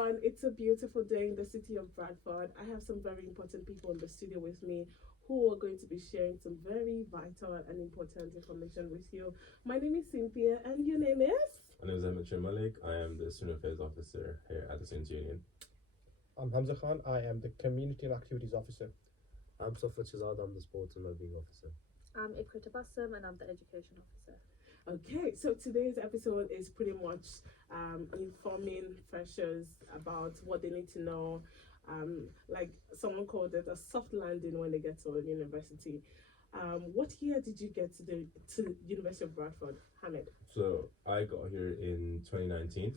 everyone. It's a beautiful day in the city of Bradford. I have some very important people in the studio with me who are going to be sharing some very vital and important information with you. My name is Cynthia, and your name is? My name is Ahmed. I am the Student Affairs Officer here at the Students' Union. I'm Hamza Khan. I am the Community and Activities Officer. I'm Safwatt. I'm the Sports and Wellbeing Officer. I'm Iqra and I'm the Education Officer. Okay, so today's episode is pretty much informing freshers about what they need to know. Like someone called it a soft landing when they get to university. What year did you get to University of Bradford, Hamid? So I got here in 2019.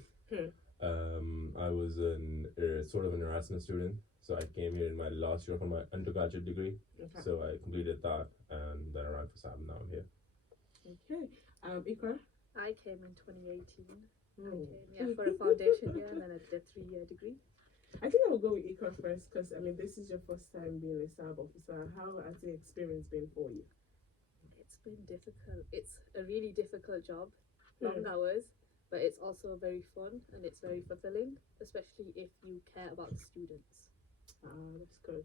I was sort of an Erasmus student. So I came here in my last year for my undergraduate degree. Okay. So I completed that and then I ran for Sabb. Now I'm here. Okay. Iqra? I came in 2018. I came for a foundation year and then I did a 3-year degree. I think I will go with Iqra first because I mean this is your first time being a Sabb officer. How has the experience been for you? It's been difficult. It's a really difficult job, long hours, but it's also very fun and it's very fulfilling, especially if you care about the students. That's good.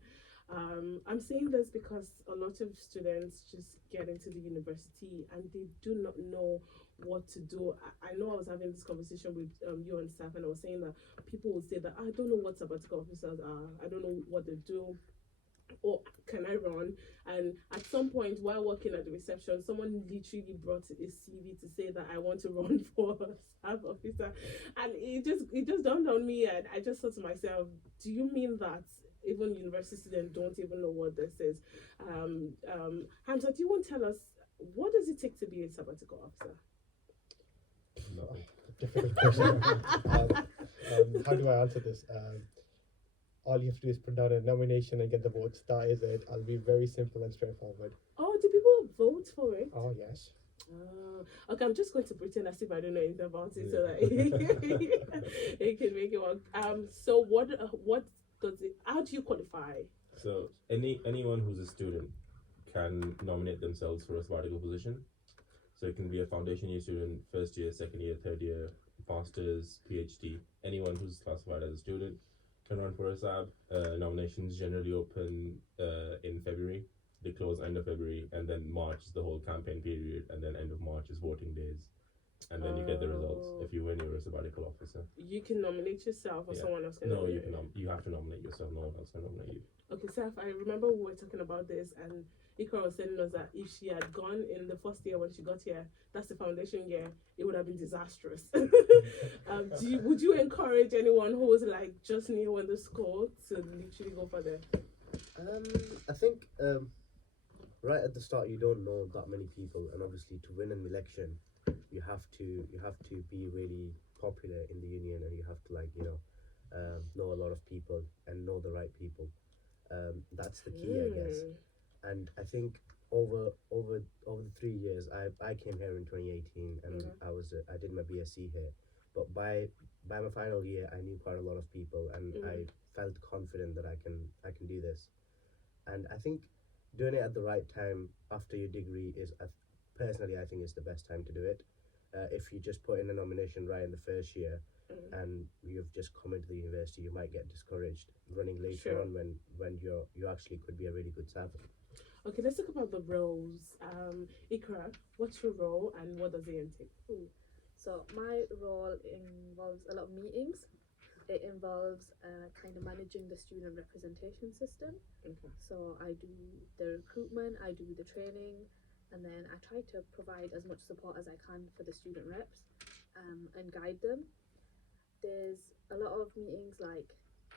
I'm saying this because a lot of students just get into the university and they do not know what to do. I know I was having this conversation with you and staff, and I was saying that people would say that I don't know what sabbatical officers are, I don't know what they do, or can I run? And at some point while working at the reception, someone literally brought a CV to say that I want to run for staff officer, and it just dawned on me, and I just thought to myself, do you mean that even university students don't even know what this is? Hamza, do you want to tell us what does it take to be a sabbatical officer? Nothing. Difficult question. How do I answer this? All you have to do is put down a nomination and get the votes. That is it. I'll be very simple and straightforward. Oh, do people vote for it? Oh, yes. Okay, I'm just going to pretend as if I don't know anything about it so that it can make it work. So what does it? How do you qualify? So anyone who's a student can nominate themselves for a sabbatical position. So it can be a foundation year student, first year, second year, third year, masters, PhD. Anyone who's classified as a student can run for a SAB. Nominations generally open in February. They close end of February, and then March is the whole campaign period, and then end of March is voting days. And then you get the results if you win, you're a sabbatical officer. You can nominate yourself, or someone else can. No, nominate you have to nominate yourself. No one else can nominate you. Okay, Saf, I remember we were talking about this, and Iqra was telling us that if she had gone in the first year when she got here, that's the foundation year, it would have been disastrous. Would you encourage anyone who was like just new in the school to literally go for that? I think right at the start you don't know that many people, and obviously to win an election, you have to be really popular in the union, and you have to know a lot of people and know the right people. That's the key, I guess. And I think over the 3 years, I came here in 2018, and I did my BSc here. But by my final year, I knew quite a lot of people, and I felt confident that I can do this. And I think doing it at the right time after your degree is, personally, I think is the best time to do it. If you just put in a nomination right in the first year, and you've just come into the university, you might get discouraged running later on when you actually could be a really good SAB. Okay, let's talk about the roles. Iqra, what's your role and what does it entail? So my role involves a lot of meetings. It involves kind of managing the student representation system. Okay. So I do the recruitment, I do the training, and then I try to provide as much support as I can for the student reps and guide them. There's a lot of meetings like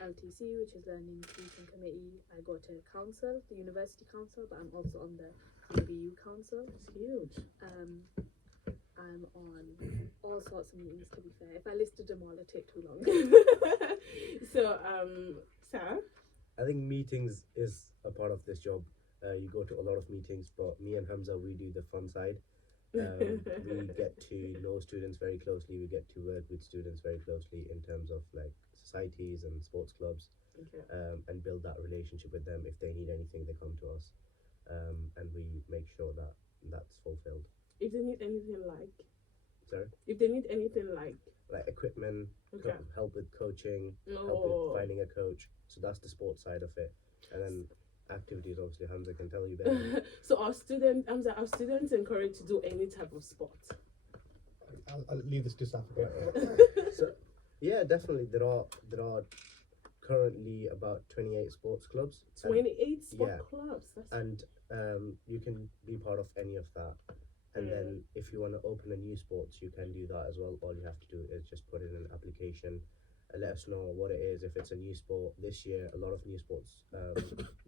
LTC, which is Learning Teaching Committee. I go to council, the university council, but I'm also on the KBU council. It's huge. I'm on all sorts of meetings, to be fair. If I listed them all, it'd take too long. So, Sarah? I think meetings is a part of this job. You go to a lot of meetings, but me and Hamza, we do the fun side. We get to know students very closely. We get to work with students very closely in terms of like societies and sports clubs, and build that relationship with them. If they need anything, they come to us, and we make sure that that's fulfilled. If they need anything like? Sorry? If they need anything like Equipment, okay. help with coaching, help Oh. with finding a coach. So that's the sports side of it. And then activities, obviously, Hamza can tell you better. So are students encouraged to do any type of sport? I'll leave this to Safwatt. So, yeah, definitely. There are currently about 28 sports clubs. 28 sport yeah. clubs. That's And you can be part of any of that. And then if you want to open a new sports, you can do that as well. All you have to do is just put in an application, let us know what it is. If it's a new sport, this year a lot of new sports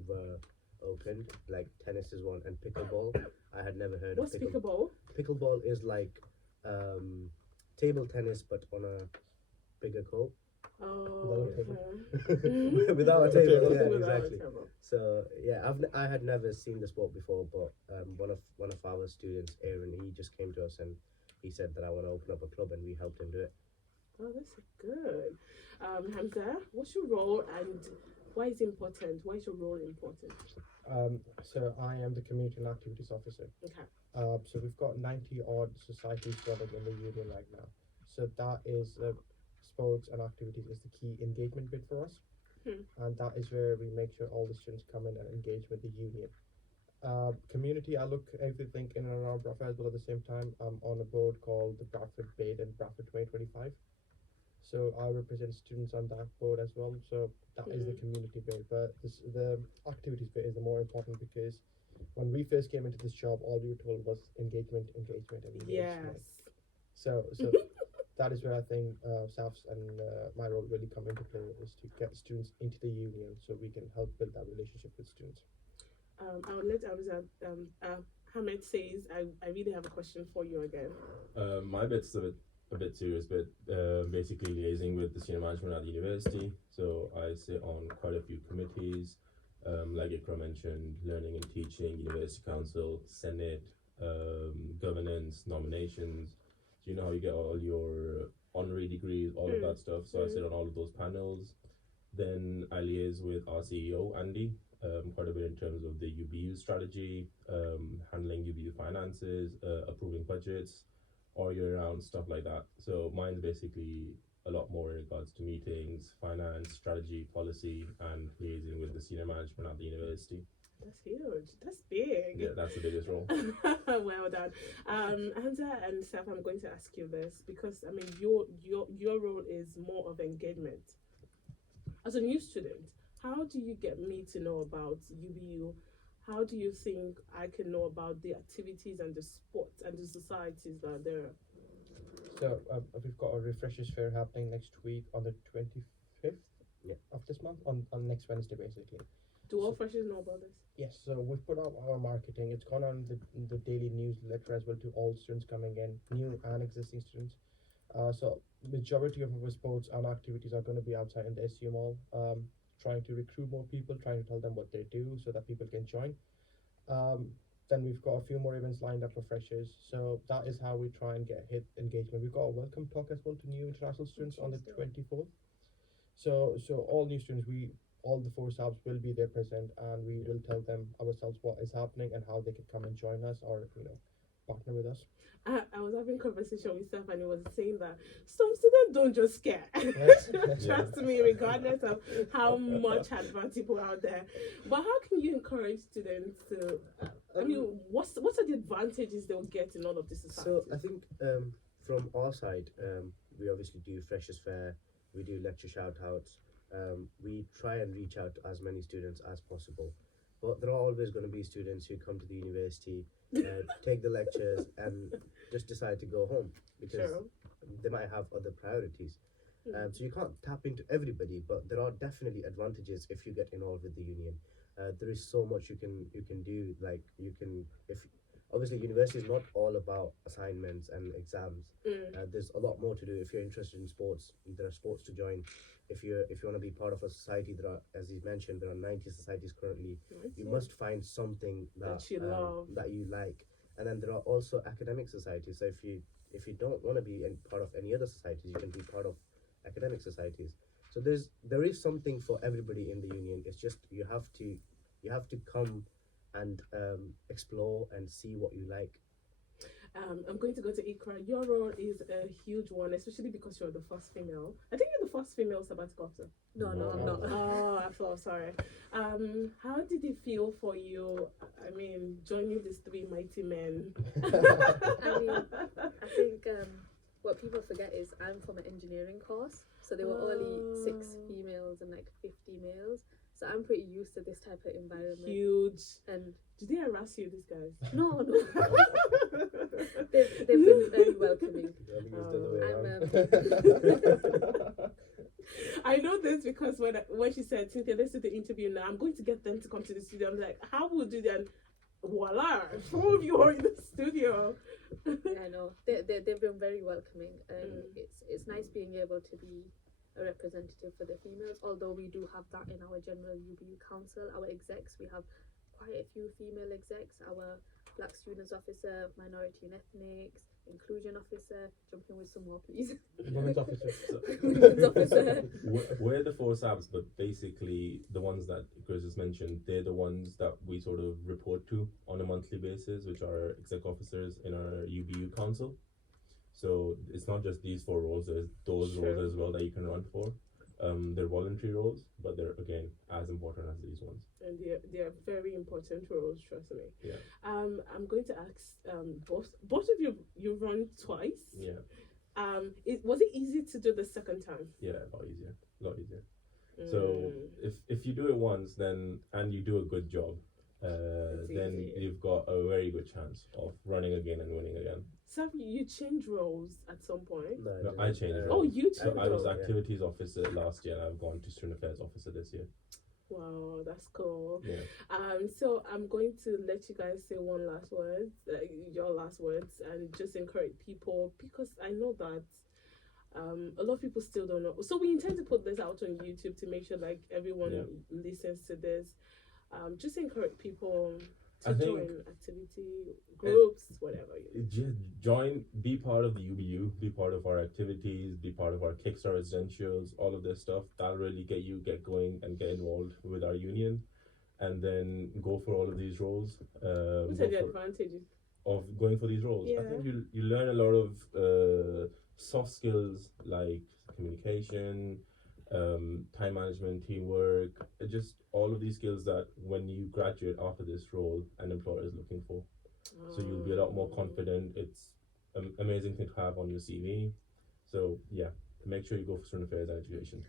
were opened, like tennis is one, and pickleball. I had never heard what's of pickleball? Pickleball is like table tennis, but on a bigger court. Oh, okay. Without a table, yeah, Without a exactly. table. So yeah, I had never seen the sport before, but one of our students, Aaron, he just came to us and he said that I want to open up a club, and we helped him do it. Oh, that's good. Hamza, what's your role and why is it important? Why is your role important? So I am the community and activities officer. Okay. So we've got 90 odd societies running in the union right now. So that is sports and activities is the key engagement bit for us. And that is where we make sure all the students come in and engage with the union. Community, I look everything in and around Bradford as well at the same time. I'm on a board called the Bradford Bid and Bradford 2025. So I represent students on that board as well. So that is the community bit. But the activities bit is the more important, because when we first came into this job, all we were told was engagement, and engagement. Yes. So that is where I think Saf's and my role really come into play, is to get students into the union so we can help build that relationship with students. I'll let Ahmed says I really have a question for you again. My bit's a bit serious, but basically liaising with the senior management at the university. So I sit on quite a few committees, like Iqra mentioned, learning and teaching, university council, senate, governance, nominations. So you know how you get all your honorary degrees, all of that stuff. So I sit on all of those panels. Then I liaise with our CEO, Andy, quite a bit in terms of the UBU strategy, handling UBU finances, approving budgets, all year round, stuff like that. So mine's basically a lot more in regards to meetings, finance, strategy, policy, and liaising with the senior management at the university. That's huge. That's big. Yeah, that's the biggest role. Well done. Hamza and Sabb, I'm going to ask you this because I mean your role is more of engagement. As a new student, how do you get me to know about UBU? How do you think I can know about the activities and the sports and the societies that are there? So we've got a refreshers fair happening next week on the 25th of this month, on next Wednesday basically. Do all freshers know about this? Yes, so we've put out our marketing. It's gone on the daily newsletter as well to all students coming in, new and existing students. So majority of our sports and activities are going to be outside in the SU Mall, trying to recruit more people, trying to tell them what they do so that people can join. Then we've got a few more events lined up for freshers. So that is how we try and get hit engagement. We've got a welcome talk as well to new international students on the 24th. So all new students, all the 4 Sabbs will be there present, and we will tell them ourselves what is happening and how they can come and join us, or partner with us. I was having a conversation with Sabb, and he was saying that some students don't just care. Yes. Trust me, regardless of how much advanced people out there. But how can you encourage students to? I mean, what are the advantages they'll get in all of this society? So I think from our side, we obviously do Freshers Fair, we do lecture shout-outs, we try and reach out to as many students as possible. But there are always going to be students who come to the university, take the lectures, and just decide to go home because they might have other priorities. So you can't tap into everybody, but there are definitely advantages if you get involved with the union. There is so much you can do. Like if obviously university is not all about assignments and exams. There's a lot more to do. If you're interested in sports, there are sports to join. If you want to be part of a society, there are, as he mentioned, there are 90 societies currently. You must find something that you love, that you like. And then there are also academic societies. So if you don't want to be part of any other societies, you can be part of academic societies. So there is something for everybody in the union. It's just you have to come and explore and see what you like. I'm going to go to Iqra. Your role is a huge one, especially because you're the first female. I think you're the first female sabbatical officer. No, I'm not. Oh, I thought, sorry. How did it feel for you? I mean, joining these three mighty men. I mean, I think what people forget is I'm from an engineering course, so there were only 6 females and like 50 males. So I'm pretty used to this type of environment. Huge. And did they harass you, these guys? no, they've been very welcoming. I know this because when she said, Cynthia, let's do the interview now, I'm going to get them to come to the studio. I'm like, how would do that? Voila, 4 of you are in the studio. Yeah, I know. They've been very welcoming, and it's nice being able to be a representative for the females. Although we do have that in our general UBU council, our execs, we have quite a few female execs. Our Black Students Officer, Minority and Ethnics, Inclusion Officer. Jump in with some more, please. Women's officer. Women's Officer. We're the 4 Sabbs, but basically the ones that Chris has mentioned, they're the ones that we sort of report to on a monthly basis, which are exec officers in our UBU council. So it's not just these 4 roles, there's those roles as well that you can run for. They're voluntary roles, but they're again as important as these ones. And they are very important roles, trust me. Yeah. I'm going to ask both of you run twice. Yeah. Was it easy to do the second time? Yeah, a lot easier. So if you do it once, then and you do a good job, then easy. you've got a very good chance of running again and winning again. Sabb, you change roles at some point. No, I changed roles. Oh, you So changed I was roles. activities officer last year, and I've gone to student affairs officer this year. Wow, that's cool. Yeah. So I'm going to let you guys say one last word, your last words, and just encourage people, because I know that a lot of people still don't know. So we intend to put this out on YouTube to make sure like everyone listens to this. Just encourage people to join activity groups, whatever. Just join, be part of the UBU, be part of our activities, be part of our Kickstart residentials, all of this stuff. That'll really get going and get involved with our union, and then go for all of these roles. What are the advantages of going for these roles? Yeah. I think you learn a lot of soft skills like communication, time management, teamwork, just all of these skills that when you graduate after this role, an employer is looking for. So you'll be a lot more confident. It's an amazing thing to have on your CV. So yeah, make sure you go for student affairs and education.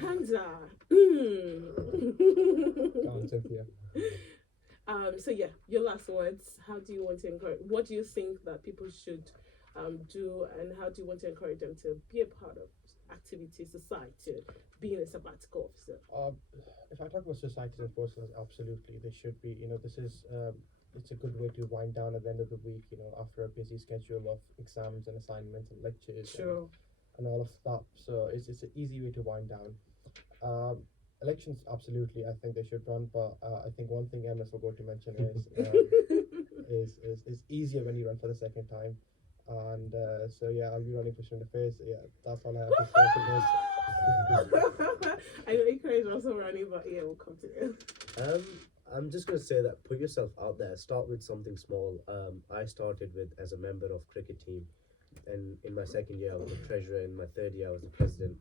Hamza. Cynthia. So yeah, your last words. How do you want to encourage? What do you think that people should do, and how do you want to encourage them to be a part of activity, society, being a sabbatical officer? If I talk about societies and personals, absolutely, they should be. This is it's a good way to wind down at the end of the week. After a busy schedule of exams and assignments and lectures and all of that. So it's an easy way to wind down. Elections, absolutely, I think they should run. But I think one thing Emma forgot to mention is easier when you run for the second time. And so yeah, I'll be running for student affairs. Yeah, that's all I have to say to this. I know Iqra is also running, but yeah, we'll come to it. I'm just going to say that put yourself out there. Start with something small. I started as a member of cricket team, and in my second year I was the treasurer. In my third year I was the president.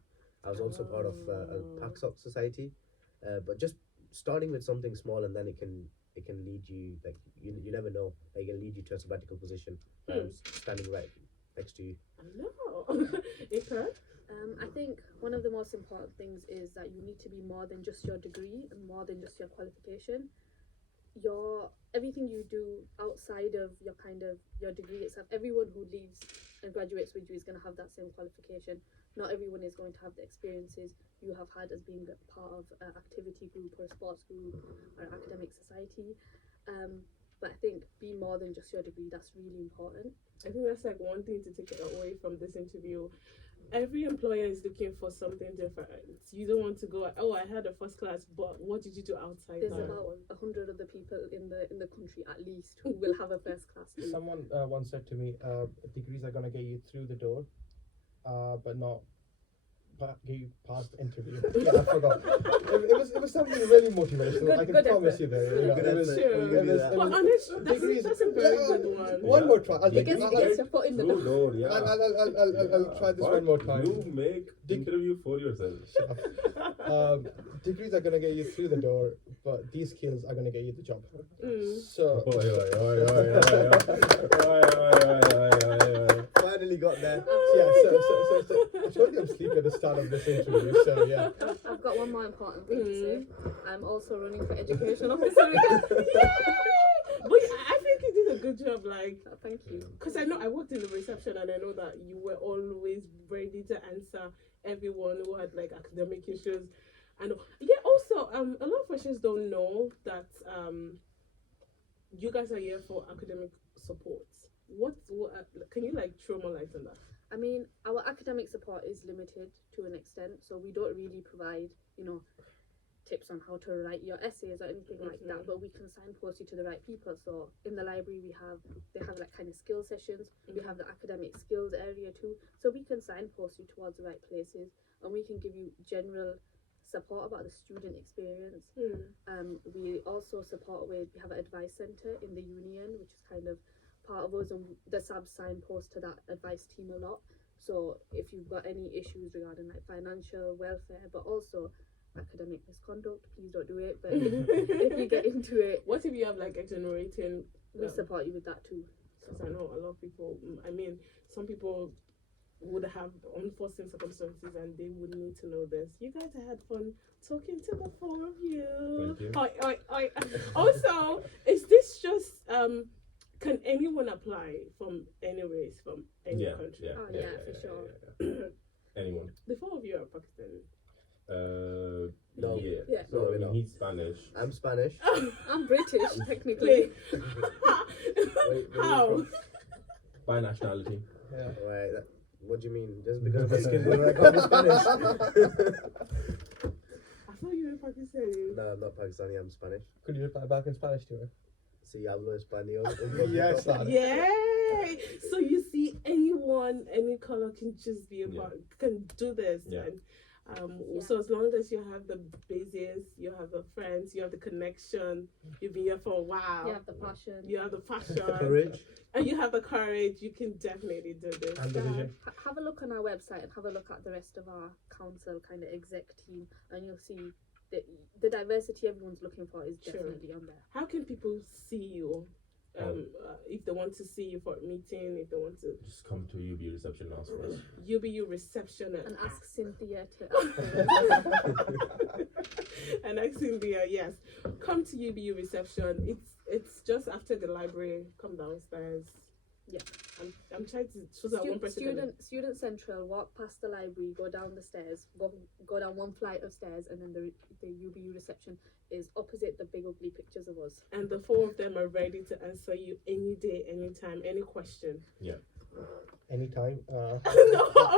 I was also part of a PACSOC society, but just starting with something small, and then it can lead you, like you never know, it can lead you to a sabbatical position. Standing right next to you. I know. Iqra? I think one of the most important things is that you need to be more than just your degree and more than just your qualification. Everything you do outside of your degree itself, everyone who leaves and graduates with you is going to have that same qualification. Not everyone is going to have the experiences you have had as being a part of an activity group or a sports group or an academic society. But I think be more than just your degree. That's really important. I think that's like one thing to take away from this interview. Every employer is looking for something different. You don't want to go, I had a first class, but what did you do outside There's that? about 100 other people in the country at least who will have a first class. Someone once said to me, degrees are going to get you through the door, but not passed the interview. Yeah, I forgot. It was something really motivational. I can Good promise effort. you that. You know, Good it was, effort. Sure. it was, But honestly, degrees- that's a very good one. One more try. It It gets your foot in the door. Door, yeah. I'll try this one more time. You make interview for yourself. Degrees are gonna get you through the door, but these skills are gonna get you the job. So Finally got there. yeah, so I told you I'm sleeping at the start of this interview. So yeah, I've got one more important thing to say. I'm also running for education officer again. But I think you did a good job, like, Thank you. because I know I worked in the reception and I know that you were always ready to answer everyone who had like academic issues. I know. Yeah, also, a lot of freshers don't know that you guys are here for academic support. What can you like throw more light on that? I mean, our academic support is limited to an extent, so we don't really provide, tips on how to write your essays or anything like that, but we can signpost you to the right people. So in the library they have like kind of skill sessions. We have the academic skills area too, so we can signpost you towards the right places, and we can give you general support about the student experience. We also we have an advice centre in the union, which is kind of part of us, and the Sabb signpost to that advice team a lot. So if you've got any issues regarding like financial welfare, but also academic misconduct, please don't do it. But if you get into it, What if you have like exonerating? we support you with that too. Because I know a lot of people. I mean, some people would have unforeseen circumstances and they would need to know this. You guys had fun talking to the four of you. Thank you. Also, is this just can anyone apply from any race, from any country? Yeah, Oh, yeah, yeah, for sure. Yeah. Anyone. The four of you are Pakistani. No. Yeah. Yeah. So No, we're not. he's Spanish. I'm Spanish. I'm British technically. Where How? you By nationality. yeah. Right. What do you mean? Just because of my skin color, I can't be Spanish? I thought you were Pakistani. No, I'm not Pakistani. I'm Spanish. Could you reply back in Spanish to her? Si hablo español. Yes, sir. Yay! So you see, anyone, any color can just be can do this. Yeah. And so as long as you have the basis, you have the friends, you have the connection, you've been here for a while. You have the passion. You have the passion. Courage. And you have the courage, you can definitely do this. And the vision. Have a look on our website and have a look at the rest of our council kind of exec team, and you'll see the diversity everyone's looking for is Sure. definitely on there. How can people see you? If they want to see you for a meeting, if they want to Just come to UB reception and ask for us. UBU reception And ask Cynthia to and ask Cynthia, yes. Come to UBU reception. It's just after the library. Come downstairs. Yeah. I'm trying to choose that one person. Student Central, walk past the library, go down the stairs, go down one flight of stairs, and then the UBU reception is opposite the big ugly pictures of us. And the four of them are ready to answer you any day, anytime, any question. Yeah. Anytime. No,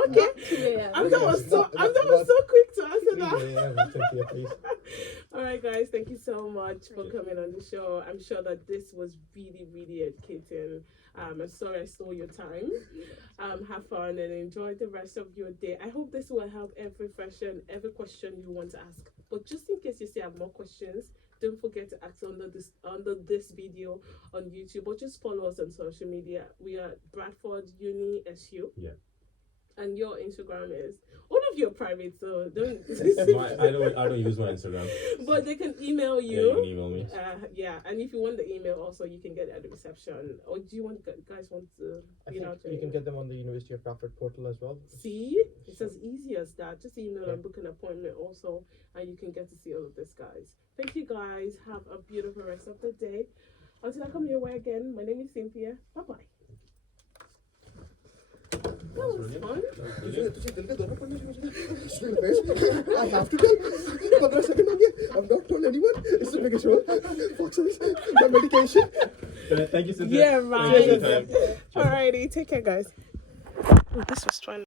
okay. Yeah. I'm so quick to answer that. Yeah, Cynthia, please. All right, guys, thank you so much for coming on the show. I'm sure that this was really, really educating. I'm sorry I stole your time. Have fun and enjoy the rest of your day. I hope this will help every fresher and every question you want to ask. But just in case you still have more questions, don't forget to ask under this video on YouTube, or just follow us on social media. We are Bradford Uni SU. Yeah. And your Instagram is all of your private, so don't. I don't use my Instagram. But they can email Yeah, you you. can email me. Yeah, and if you want the email, also you can get it at the reception. Or do you guys want to? I think you can get them on the University of Bradford portal as well. See, it's as easy as that. Just email Yeah. and book an appointment also, and you can get to see all of this, guys. Thank you, guys. Have a beautiful rest of the day. Until I come your way again, my name is Cynthia. Bye bye. That was fun. I have to tell. 15 seconds हो गया. I've not told anyone. It's the biggest role. Foxes, my medication. Thank you, Cynthia. Yeah, Thank you for your right. time. Alrighty, take care, guys. Oh, this was fun.